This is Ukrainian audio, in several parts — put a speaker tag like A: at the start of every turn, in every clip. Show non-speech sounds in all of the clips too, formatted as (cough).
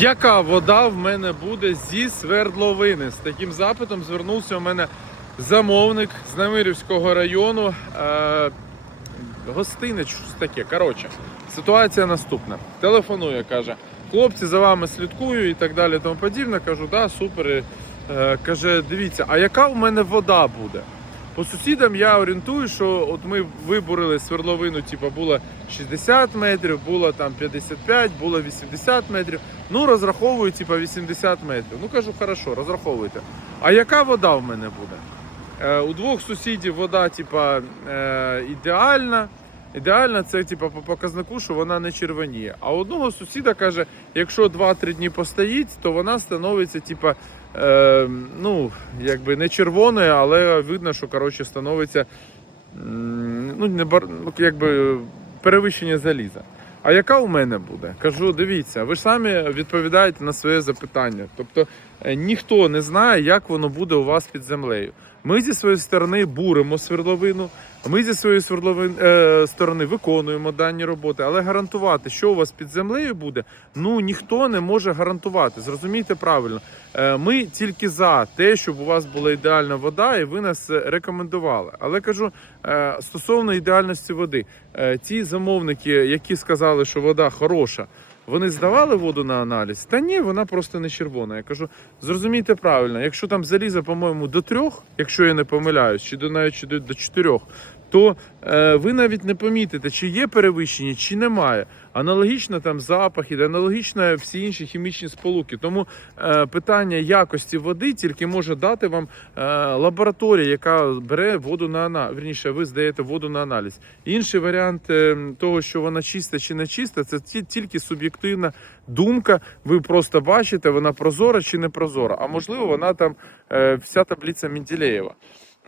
A: Яка вода в мене буде зі свердловини? З таким запитом звернувся у мене замовник з Немирівського району. Е, гостинець, щось таке. Коротше, ситуація наступна. Телефонує, каже: хлопці, за вами слідкую і так далі. Тому подібне. Кажу, да, супер. Е, каже, дивіться, а яка в мене вода буде? По сусідам я орієнтую, що от ми виборили свердловину, типу, було 60 метрів, було там 55, було 80 метрів. Ну, розраховую, типу, 80 метрів. Ну кажу, хорошо, розраховуйте. А яка вода в мене буде? Е, у двох сусідів вода, типа, е, ідеальна. Ідеальна це типа по показнику, що вона не червоніє. А одного сусіда каже, якщо 2-3 дні постоїть, то вона становиться, типа, е, ну, якби не червоною, але видно, що коротше становиться ну, не бар, ну, якби перевищення заліза. А яка у мене буде? Кажу, дивіться, ви ж самі відповідаєте на своє запитання. Тобто е, ніхто не знає, як воно буде у вас під землею. Ми зі своєї сторони буримо свердловину, ми зі своєї свердловин, е, сторони виконуємо дані роботи, але гарантувати, що у вас під землею буде, ну ніхто не може гарантувати. Зрозумійте правильно. Е, ми тільки за те, щоб у вас була ідеальна вода, і ви нас е, рекомендували. Але кажу е, стосовно ідеальності води, е, ті замовники, які сказали, що вода хороша. Вони здавали воду на аналіз? Та ні, вона просто не червона. Я кажу, зрозумійте правильно, якщо там заліза, по-моєму, до трьох, якщо я не помиляюсь, чи до навіть до, до чотирьох, то е, ви навіть не помітите, чи є перевищення, чи немає. Аналогічно там запах і аналогічно всі інші хімічні сполуки. Тому е, питання якості води тільки може дати вам е, лабораторія, яка бере воду на аналіз. Вірніше, ви здаєте воду на аналіз. Інший варіант е, того, що вона чиста чи не чиста, це тільки суб'єктивна думка. Ви просто бачите, вона прозора чи не прозора. А можливо, вона там е, вся таблиця Менделєєва.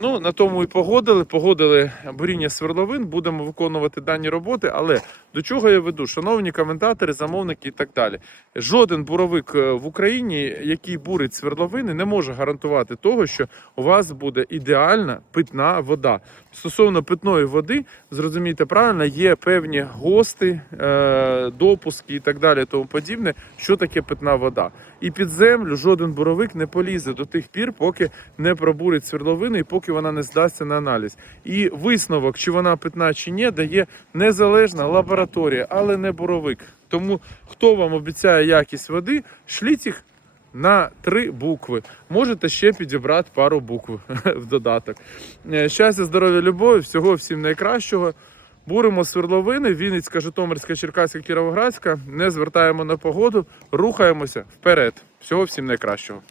A: Ну, на тому і погодили. Погодили буріння свердловин, будемо виконувати дані роботи. Але до чого я веду? Шановні коментатори, замовники і так далі. Жоден буровик е, в Україні, який бурить свердловини, не може гарантувати того, що у вас буде ідеальна питна вода. Стосовно питної води, зрозумійте правильно, є певні гости, е, допуски і так далі, тому подібне, що таке питна вода. І під землю жоден буровик не полізе до тих пір, поки не пробурить свердловини і поки вона не здасться на аналіз. І висновок, чи вона питна чи ні, дає незалежна лабораторія, але не буровик. Тому хто вам обіцяє якість води, шліть їх на три букви. Можете ще підібрати пару букв (laughs) в додаток. Е, Щастя, здоров'я, любові, всього всім найкращого. Буримо свердловини, Вінницька, Житомирська, Черкаська, Кіровоградська. Не звертаємо на погоду, рухаємося вперед. Всього всім найкращого.